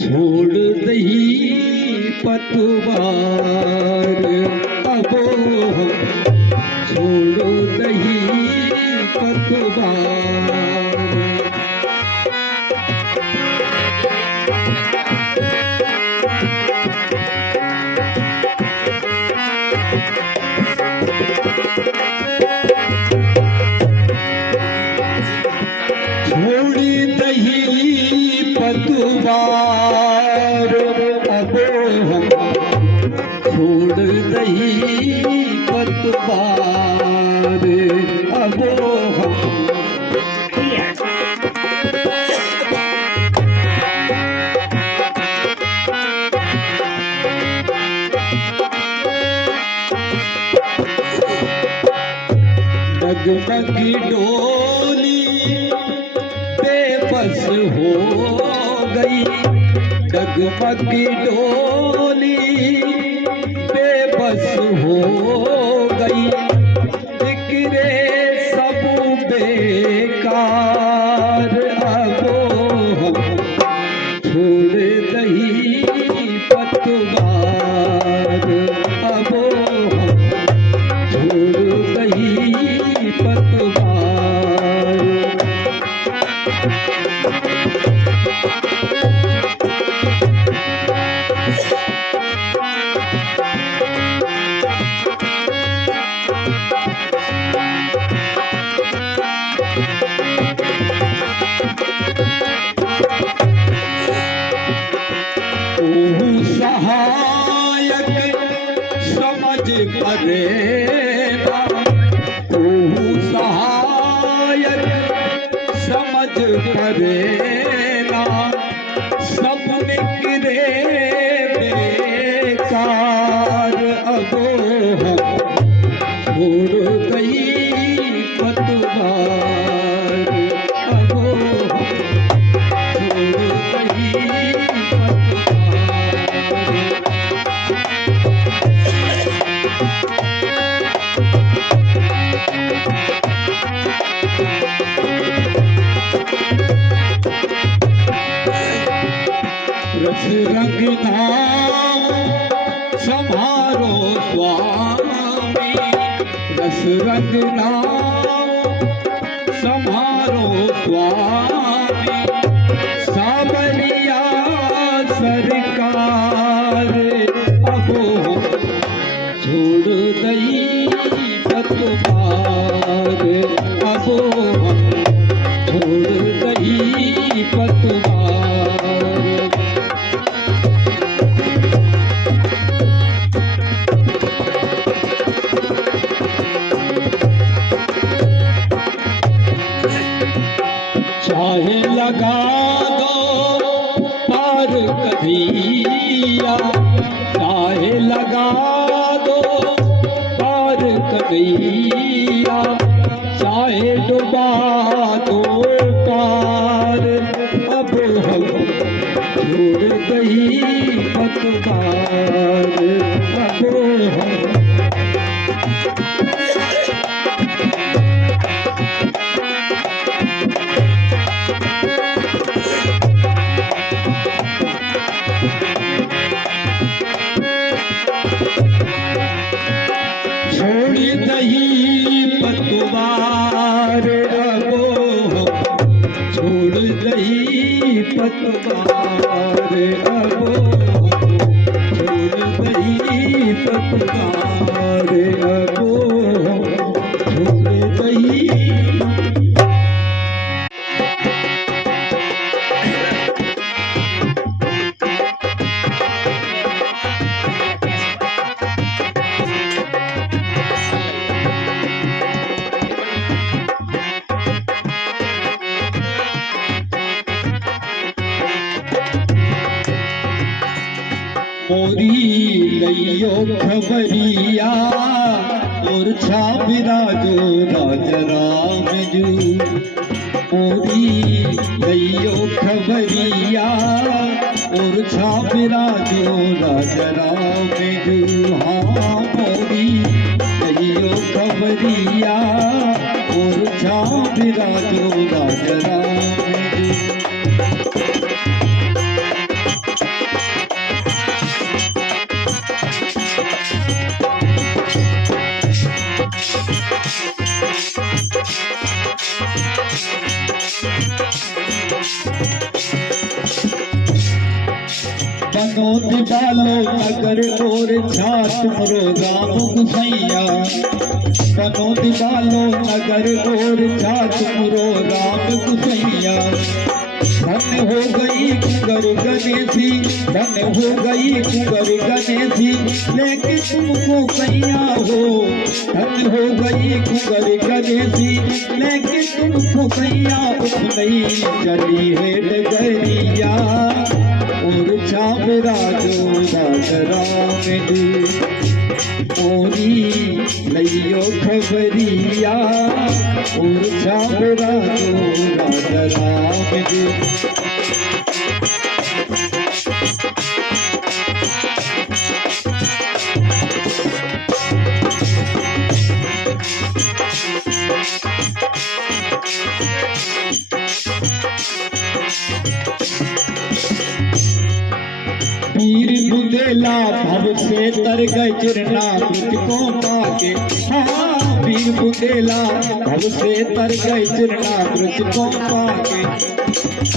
छोड़ दही पतवार अबो छोड़ दही पतवार। छोड़ी दही पतवार अबो छोड़ दही पतवार अबो डगमगी डोली बेबस हो गई, डगमगी डोली बेबस हो गई, फिक्रे सब बेकार अबो छोड़ दही पतवार अबो छोड़ दही पतवार। सहायक समझ करेगा, तू सहायक समझ करेगा, सब निकले बेकार अबो छोड़ गई पतवार अबो छोड़ गई रस रंग नाम संभारो स्वामी, रस रंग नाम संभारो स्वामी, सावरिया सरकार अबो छोड़ दही पतवार अबो छोड़ दही पतवार। चाहे लगा दो पार कन्हैया, चाहे लगा दो पार कन्हैया, चाहे डुबा दो पार अबो छोड़ दही पतवार अबो छोड़ दही पतवार अबो छोड़ दही पतवार अबो छोड़ दही पतवार अबो छोड़ दही। मोरी लइयो खबरिया और छाबिरा जो राजा राम जू, मोरी लइयो खबरिया और छाबिरा जो राजा राम जू। हाँ मोरी लइयो खबरिया और छाबिरा जो राजा राम जू। बनोत बालो नगर और छा तुमरो राम गुसैया बनोत बालो नगर और छा तुमरो राम गुसैया धन हो गई कुंगर गणेशी धन हो गई कुंगर गणेशी लेकिन तुमको कैया हो धन हो गई कुंगर गणेशी लेकिन तुमको कैया उठ नहीं चली है डगरिया और छाबरा जो राजरा में ओरी लइयो खबरिया और छाबरा जो राजरा में पीर बुंदेला भव से तर गए चिरना तुझको पाके हाँ पीर बुंदेला भव से तर गए चिरना तुझको पाके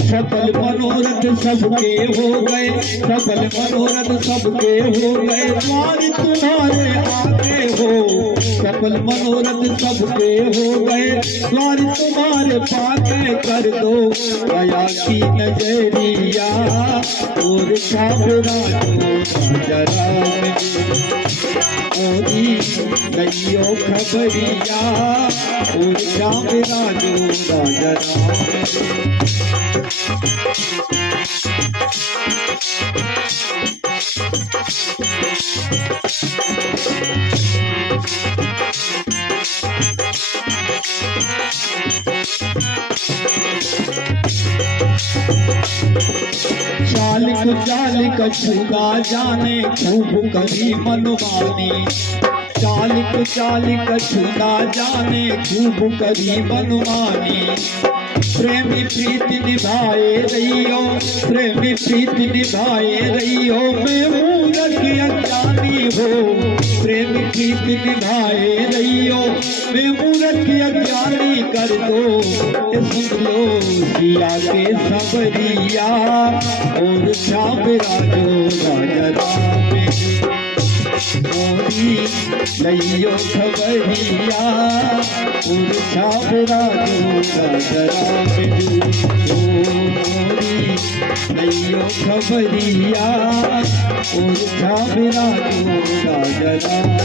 सफल मनोरथ सबके हो गए सफल मनोरथ सबके हो गए द्वार तुम्हारे आगे हो सफल मनोरथ सबके हो गए द्वार तुम्हारे पाके कर दो दया की नजरिया और छाबरा जरा ओरी लइयो खबरिया और छाबरा जो जरा चालिक छुगा जाने खूब करी मनमानी चालिक छुगा जाने खूब करी मनमानी प्रेमी प्रीति निभाए रहियो प्रेमी प्रीति निभाए रहियो मैं मूर्ख अज्ञानी हो प्रेमी प्रीति निभाए रहियो मैं मूर्ख अज्ञानी कर दो सुन लो सिया के सबरिया और छाबरा जो राजरा ओरी लइयो खबरिया और छाबरा जो राजरा ओरी लइयो खबरिया और छाबरा जो राजरा